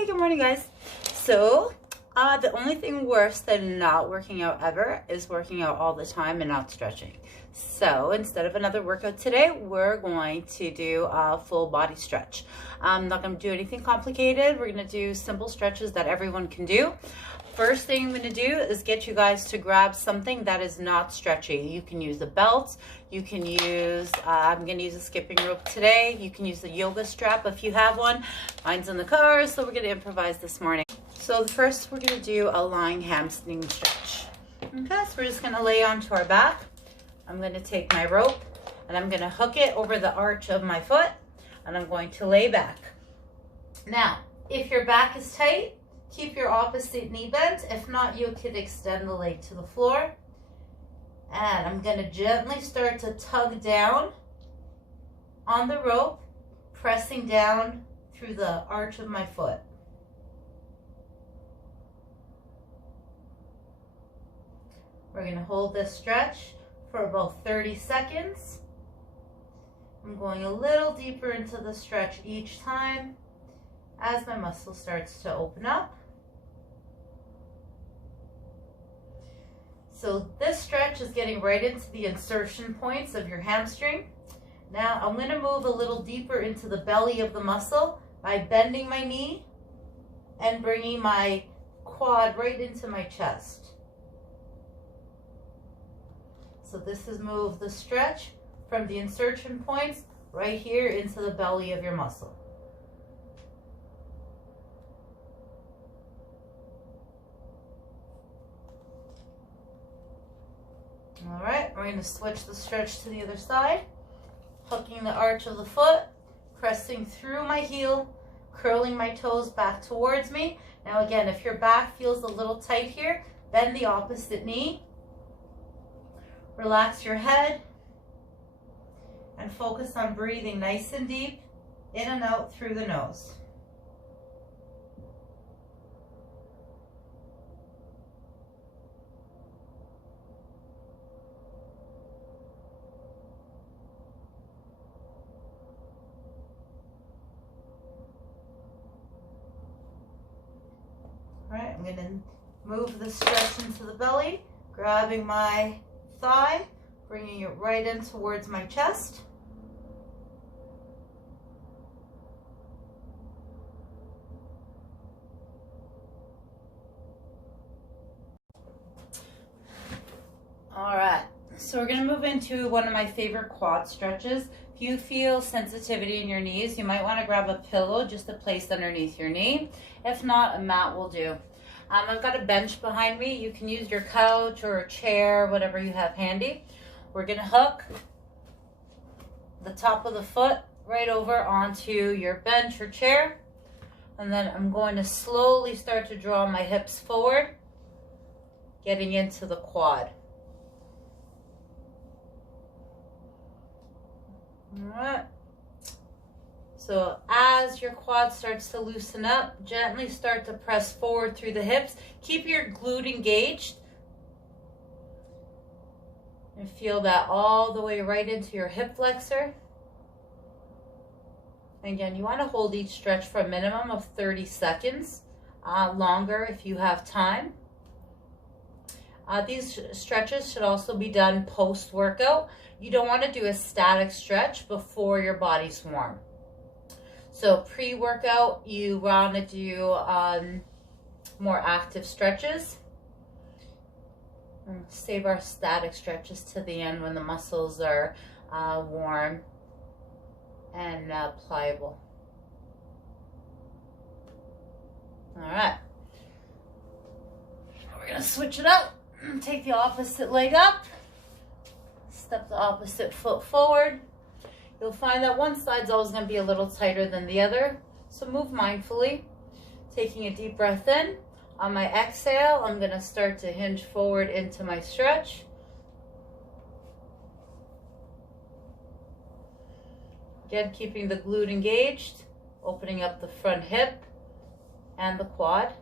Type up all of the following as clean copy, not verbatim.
Hi, good morning, guys. So, the only thing worse than not working out ever is working out all the time and not stretching. So, instead of another workout today, we're going to do a full body stretch. I'm not going to do anything complicated. We're going to do simple stretches that everyone can do. First thing I'm going to do is get you guys to grab something that is not stretchy. You can use a belt. You can use, I'm going to use a skipping rope today. You can use a yoga strap if you have one. Mine's in the car, so we're going to improvise this morning. So first we're going to do a lying hamstring stretch. Okay, so we're just going to lay onto our back. I'm going to take my rope and I'm going to hook it over the arch of my foot and I'm going to lay back. Now, if your back is tight, keep your opposite knee bent. If not, you could extend the leg to the floor. And I'm going to gently start to tug down on the rope, pressing down through the arch of my foot. We're going to hold this stretch for about 30 seconds. I'm going a little deeper into the stretch each time as my muscle starts to open up. So this stretch is getting right into the insertion points of your hamstring. Now I'm going to move a little deeper into the belly of the muscle by bending my knee and bringing my quad right into my chest. So this has moved the stretch from the insertion points right here into the belly of your muscle. All right, we're going to switch the stretch to the other side, hooking the arch of the foot, pressing through my heel, curling my toes back towards me. Now again, if your back feels a little tight here, bend the opposite knee. Relax your head and focus on breathing nice and deep in and out through the nose. All right, I'm going to move the stretch into the belly, grabbing my thigh, bringing it right in towards my chest. All right, so we're going to move into one of my favorite quad stretches. If you feel sensitivity in your knees, you might want to grab a pillow just to place underneath your knee. If not, a mat will do. I've got a bench behind me. You can use your couch or a chair, whatever you have handy. We're going to hook the top of the foot right over onto your bench or chair. And then I'm going to slowly start to draw my hips forward, getting into the quad. All right. So as your quad starts to loosen up, gently start to press forward through the hips. Keep your glute engaged. And feel that all the way right into your hip flexor. Again, you want to hold each stretch for a minimum of 30 seconds. Longer if you have time. These stretches should also be done post-workout. You don't want to do a static stretch before your body's warm. So pre-workout, you want to do more active stretches. And save our static stretches to the end when the muscles are warm and pliable. All right. We're going to switch it up. Take the opposite leg up. Step the opposite foot forward. You'll find that one side's always going to be a little tighter than the other. So move mindfully, taking a deep breath in. On my exhale, I'm going to start to hinge forward into my stretch. Again, keeping the glute engaged, opening up the front hip and the quad.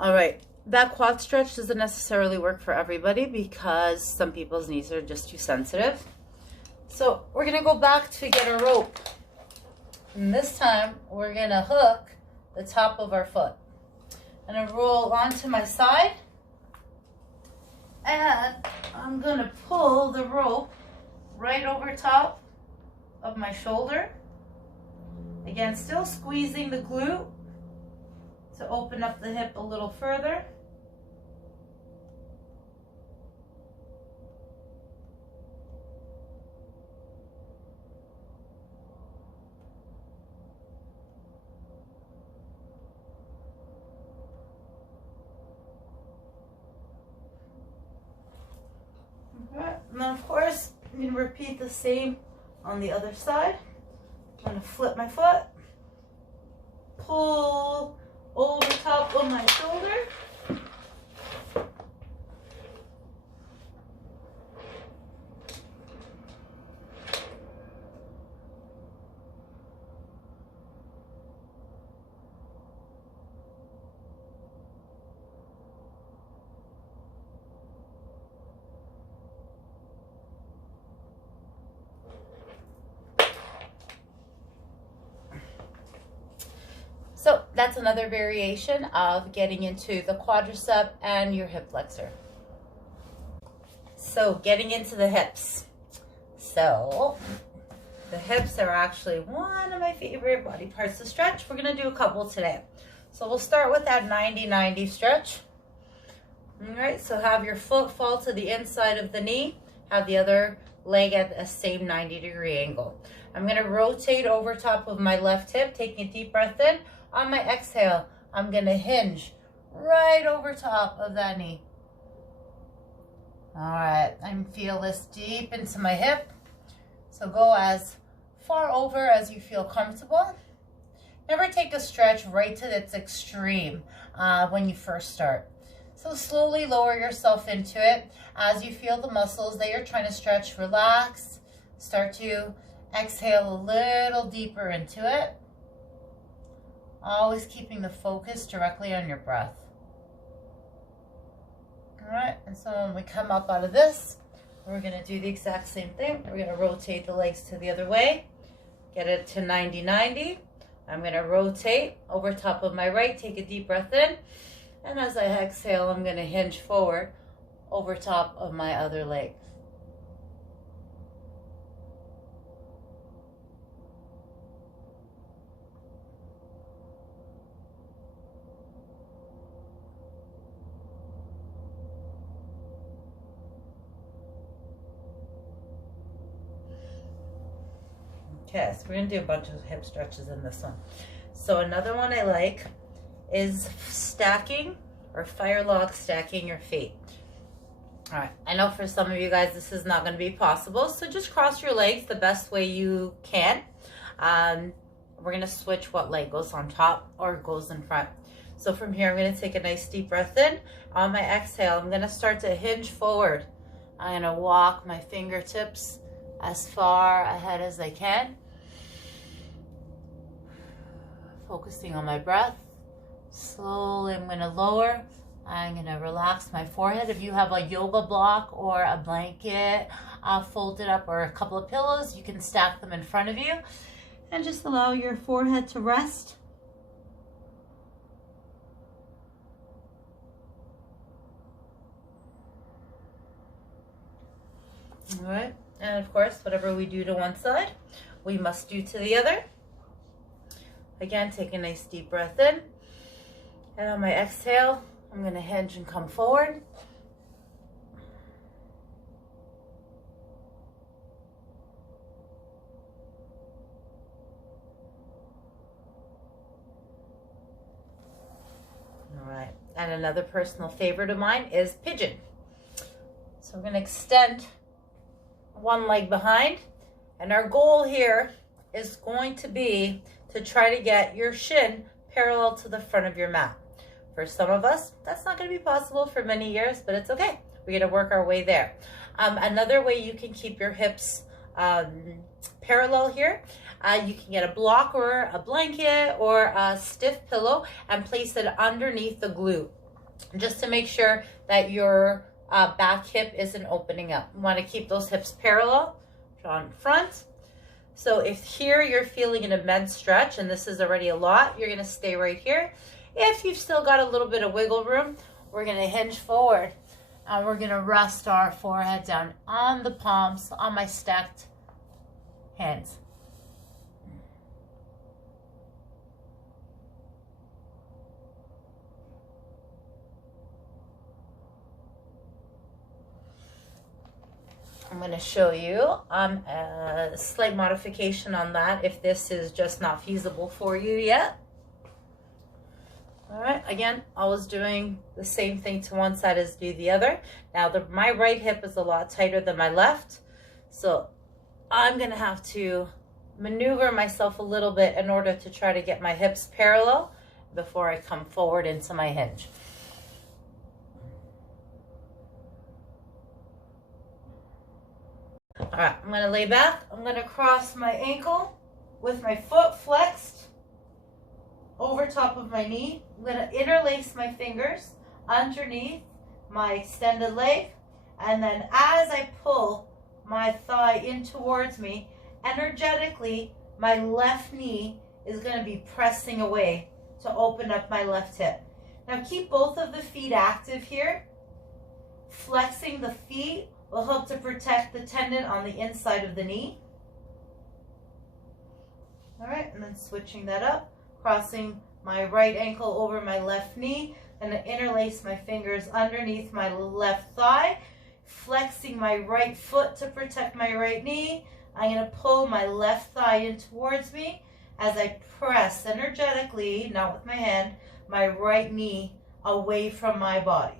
All right. That quad stretch doesn't necessarily work for everybody because some people's knees are just too sensitive. So we're going to go back to get our rope. And this time we're gonna hook the top of our foot. I'm gonna roll onto my side, and I'm gonna pull the rope right over top of my shoulder. Again, still squeezing the glute to open up the hip a little further. And then of course, I'm going to repeat the same on the other side. I'm going to flip my foot, pull over top of my shoulder. So that's another variation of getting into the quadricep and your hip flexor. So getting into the hips. So the hips are actually one of my favorite body parts to stretch. We're going to do a couple today. So we'll start with that 90-90 stretch. All right, so have your foot fall to the inside of the knee. Have the other leg at the same 90-degree angle. I'm going to rotate over top of my left hip, taking a deep breath in. On my exhale, I'm going to hinge right over top of that knee. All right, I feel this deep into my hip. So go as far over as you feel comfortable. Never take a stretch right to its extreme when you first start. So slowly lower yourself into it as you feel the muscles that you're trying to stretch relax. Start to exhale a little deeper into it. Always keeping the focus directly on your breath. All right, and so when we come up out of this, we're gonna do the exact same thing. We're gonna rotate the legs to the other way, get it to 90-90. I'm gonna rotate over top of my right, take a deep breath in, and as I exhale, I'm gonna hinge forward over top of my other leg. Okay, so we're going to do a bunch of hip stretches in this one. So another one I like is stacking or fire log stacking your feet. All right, I know for some of you guys this is not going to be possible, so just cross your legs the best way you can. We're going to switch what leg goes on top or goes in front. So from here, I'm going to take a nice deep breath in. On my exhale, I'm going to start to hinge forward. I'm going to walk my fingertips as far ahead as I can. Focusing on my breath. Slowly, I'm going to lower. I'm going to relax my forehead. If you have a yoga block or a blanket folded up or a couple of pillows, you can stack them in front of you. And just allow your forehead to rest. All right. And of course, whatever we do to one side, we must do to the other. Again, take a nice deep breath in. And on my exhale, I'm going to hinge and come forward. All right. And another personal favorite of mine is Pigeon. So we're going to extend one leg behind, and our goal here is going to be to try to get your shin parallel to the front of your mat. For some of us, that's not going to be possible for many years, but it's okay. We're going to work our way there. Another way you can keep your hips parallel here, you can get a block or a blanket or a stiff pillow and place it underneath the glute, just to make sure that your back hip isn't opening up. You want to keep those hips parallel, draw in front. So if here you're feeling an immense stretch and this is already a lot, you're gonna stay right here. If you've still got a little bit of wiggle room, we're gonna hinge forward and we're gonna rest our forehead down on the palms, on my stacked hands. I'm going to show you a slight modification on that if this is just not feasible for you yet. All right, again, always doing the same thing to one side as do the other. Now, my right hip is a lot tighter than my left, so I'm going to have to maneuver myself a little bit in order to try to get my hips parallel before I come forward into my hinge. All right, I'm going to lay back. I'm going to cross my ankle with my foot flexed over top of my knee. I'm going to interlace my fingers underneath my extended leg. And then as I pull my thigh in towards me, energetically, my left knee is going to be pressing away to open up my left hip. Now keep both of the feet active here. Flexing the feet will help to protect the tendon on the inside of the knee. All right, and then switching that up, crossing my right ankle over my left knee, and then interlace my fingers underneath my left thigh, flexing my right foot to protect my right knee. I'm going to pull my left thigh in towards me as I press energetically, not with my hand, my right knee away from my body.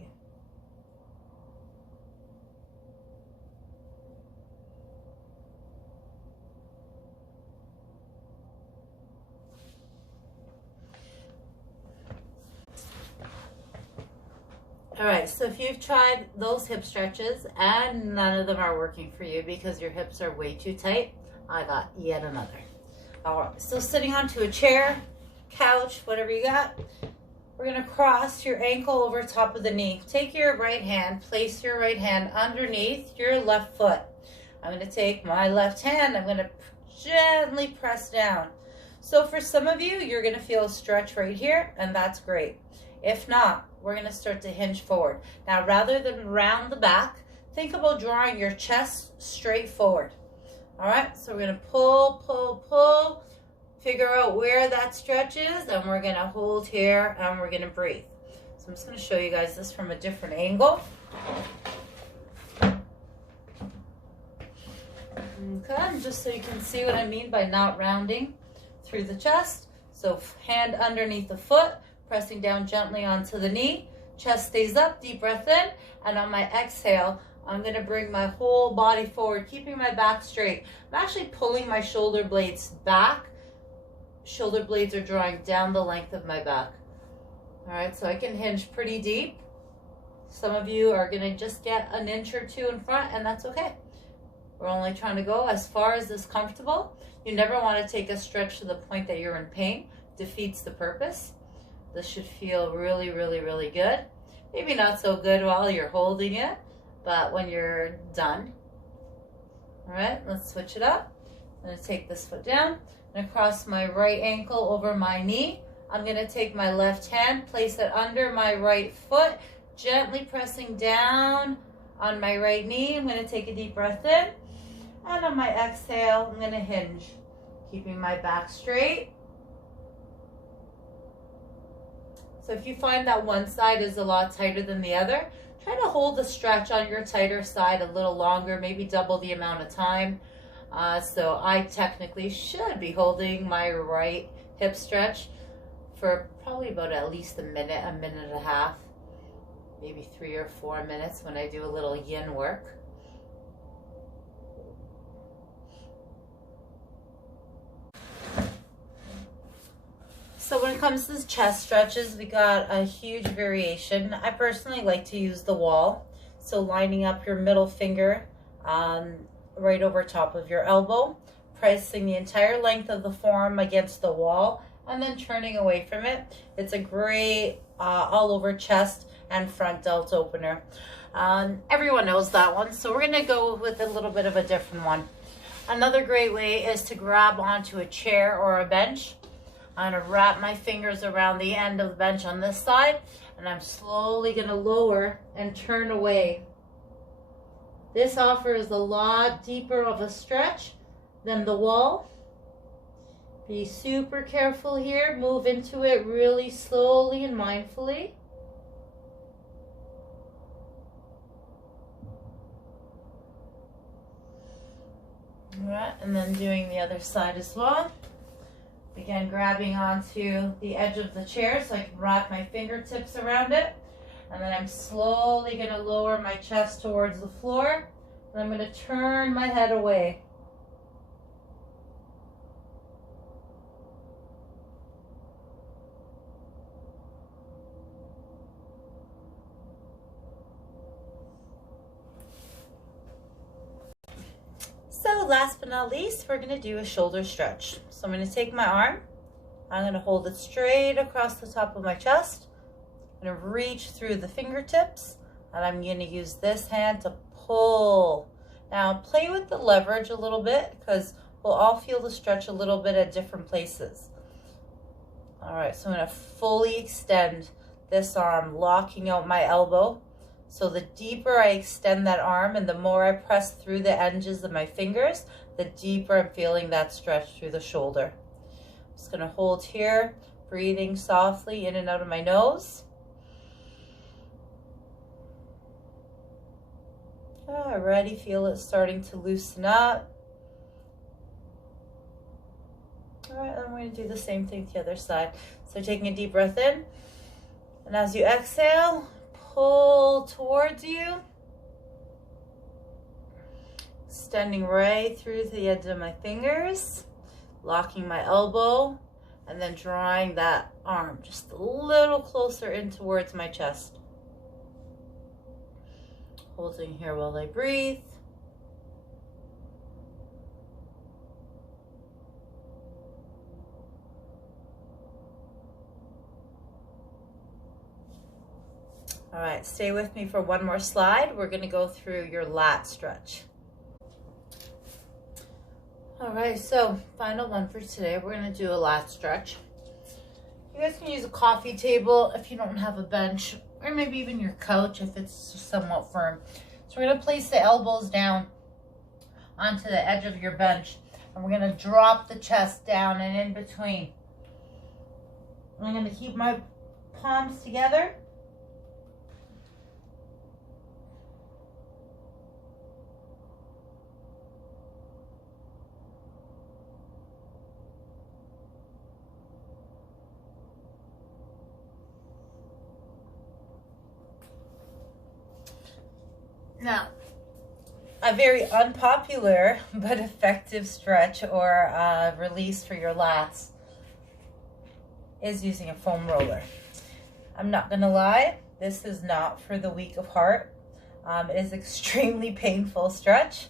All right, so if you've tried those hip stretches and none of them are working for you because your hips are way too tight, I got yet another. All right, still sitting onto a chair, couch, whatever you got. We're gonna cross your ankle over top of the knee. Take your right hand, place your right hand underneath your left foot. I'm gonna take my left hand, I'm gonna gently press down. So for some of you, you're gonna feel a stretch right here, and that's great. If not, we're going to start to hinge forward. Now, rather than round the back, think about drawing your chest straight forward. All right, so we're going to pull, pull, pull, figure out where that stretch is, and we're going to hold here, and we're going to breathe. So I'm just going to show you guys this from a different angle. Okay, just so you can see what I mean by not rounding through the chest. So hand underneath the foot, pressing down gently onto the knee, chest stays up, deep breath in, and on my exhale, I'm gonna bring my whole body forward, keeping my back straight. I'm actually pulling my shoulder blades back. Shoulder blades are drawing down the length of my back. All right, so I can hinge pretty deep. Some of you are gonna just get an inch or two in front, and that's okay. We're only trying to go as far as is comfortable. You never wanna take a stretch to the point that you're in pain. Defeats the purpose. This should feel really, really, really good. Maybe not so good while you're holding it, but when you're done. All right, let's switch it up. I'm gonna take this foot down. I'm gonna cross my right ankle over my knee. I'm gonna take my left hand, place it under my right foot, gently pressing down on my right knee. I'm gonna take a deep breath in. And on my exhale, I'm gonna hinge, keeping my back straight. So if you find that one side is a lot tighter than the other, try to hold the stretch on your tighter side a little longer, maybe double the amount of time. So I technically should be holding my right hip stretch for probably about at least a minute and a half, maybe 3 or 4 minutes when I do a little yin work. So when it comes to chest stretches, we got a huge variation. I personally like to use the wall. So lining up your middle finger right over top of your elbow, pressing the entire length of the forearm against the wall, and then turning away from it. It's a great all over chest and front delt opener. Everyone knows that one, so we're gonna go with a little bit of a different one. Another great way is to grab onto a chair or a bench. I'm gonna wrap my fingers around the end of the bench on this side, and I'm slowly gonna lower and turn away. This offers a lot deeper of a stretch than the wall. Be super careful here. Move into it really slowly and mindfully. All right, and then doing the other side as well. Again, grabbing onto the edge of the chair so I can wrap my fingertips around it. And then I'm slowly going to lower my chest towards the floor. And I'm going to turn my head away. So last but not least, we're going to do a shoulder stretch. So I'm going to take my arm. I'm going to hold it straight across the top of my chest. I'm going to reach through the fingertips, and I'm going to use this hand to pull. Now play with the leverage a little bit because we'll all feel the stretch a little bit at different places. All right, so I'm going to fully extend this arm, locking out my elbow. So the deeper I extend that arm and the more I press through the edges of my fingers, the deeper I'm feeling that stretch through the shoulder. I'm just going to hold here, breathing softly in and out of my nose. I already feel it starting to loosen up. All right, I'm going to do the same thing to the other side. So taking a deep breath in, and as you exhale, pull towards you, extending right through to the edge of my fingers, locking my elbow, and then drawing that arm just a little closer in towards my chest. Holding here while I breathe. All right, stay with me for one more slide. We're going to go through your lat stretch. All right, so final one for today. We're going to do a lat stretch. You guys can use a coffee table if you don't have a bench, or maybe even your couch if it's somewhat firm. So we're going to place the elbows down onto the edge of your bench, and we're going to drop the chest down and in between. I'm going to keep my palms together. Now, a very unpopular but effective stretch or release for your lats is using a foam roller. I'm not gonna lie, this is not for the weak of heart. It is extremely painful stretch.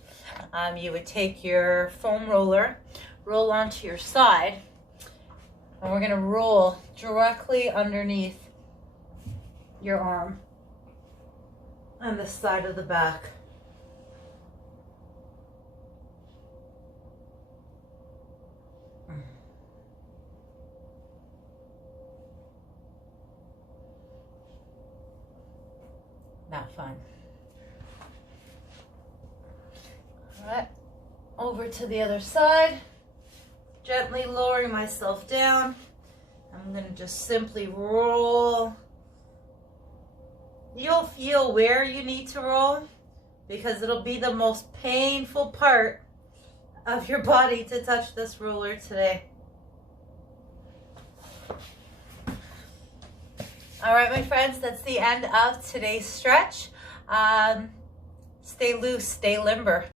You would take your foam roller, roll onto your side, and we're gonna roll directly underneath your arm on the side of the back. Not fun. All right, over to the other side, gently lowering myself down. I'm gonna just simply roll. You'll feel where you need to roll because it'll be the most painful part of your body to touch this roller today. All right, my friends, that's the end of today's stretch. Stay loose, stay limber.